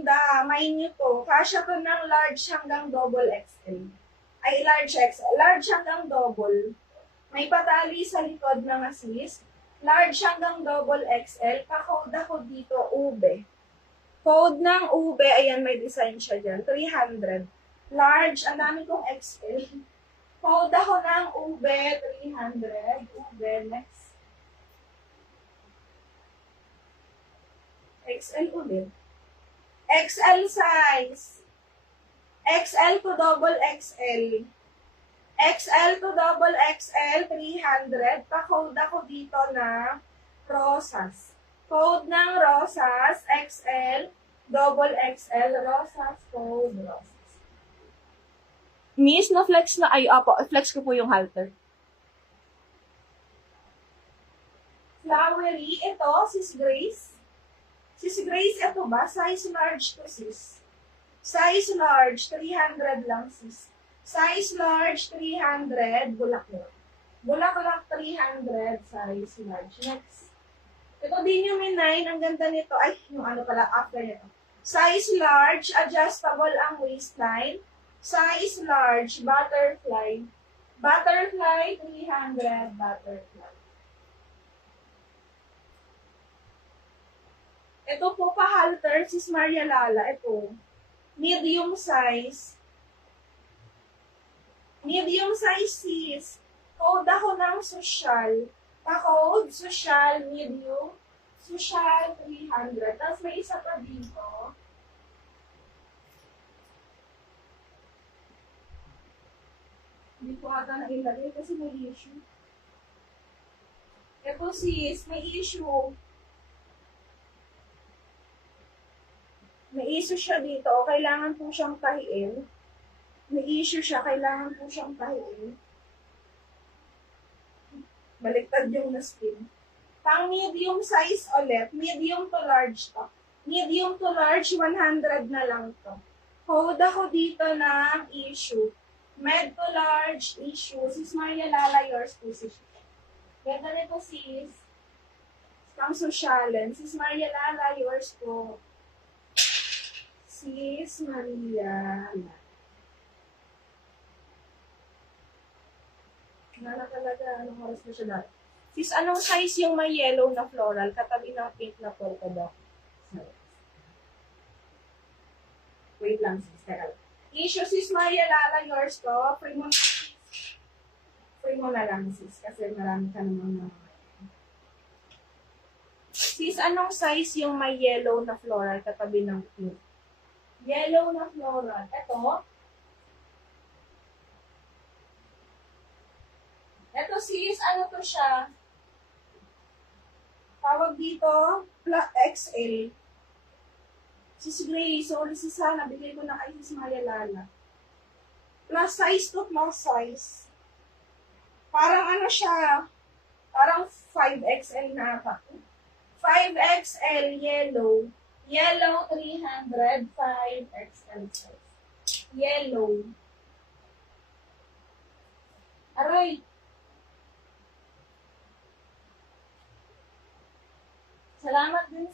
maganda, mainyo to. Kasya to ng large hanggang double XL. Ay, large XL. Large hanggang double. May patali sa likod ng assist. Large hanggang double XL. Pa-code ako dito, ube. Code ng ube, ayan, may design siya dyan. 300. Large, ang dami kong XL. Code ako ng ube, 300. Ube, next. XL ulit. XL size. XL to double XL. XL to double XL, 300. Pa-code ako dito na Rosas. Code ng Rosas, XL, double XL, Rosas, code Rosas. Miss, na-flex na, ay, apo, flex ko po yung halter. Flowery, ito, Sis Grace. Sis Grace, ito ba? Size large to sis. Size large, 300 lang sis. Size large, 300, bulaklak. Bulaklak, 300, size large. Next. Ito din yung May 9, ang ganda nito. Ay, yung ano pala, after nito. Size large, adjustable ang waistline. Size large, butterfly. Butterfly, 300, butterfly. Ito po pa-halter, sis Maria Lala. Ito. Medium size. Medium size sis. Code ako ng social. Pa-code, social, medium. Social, 300. Tapos may isa pa dito. Hindi ko ata nailagay kasi may issue. Ito sis, may issue. May issue siya dito. Kailangan po siyang tahiin. May issue siya. Kailangan po siyang tahiin. Baliktad yung na-spin. Pang medium size ulit. Medium to large to. Medium to large, 100 na lang to. Code ako dito ng issue. Med to large, issue. Sis Maria Lala, yours po sis. Ganda nito sis. Pang sosyalan. Sis Maria Lala, yours po. Sis Maria. Nala talaga, anong oras na siya dati? Sis, anong size yung may yellow na floral katabi ng pink na polka dot? Wait lang sis, teka lang. Issue sis Maria Lala, yours to. Free mo na sis. Free mo na lang sis, kasi marami ka naman na. Sis, anong size yung may yellow na floral katabi ng pink? Yellow na floral. Ito. Ito sis, ano to siya? Tawag dito, XL. Sis Grace, sorry sis ha, nabigay ko na kay sis Maria Lala. Plus size to plus size. Parang ano siya, parang 5XL na ata. 5XL yellow. Yellow 300, 5XL size. Yellow. Aray. Salamat din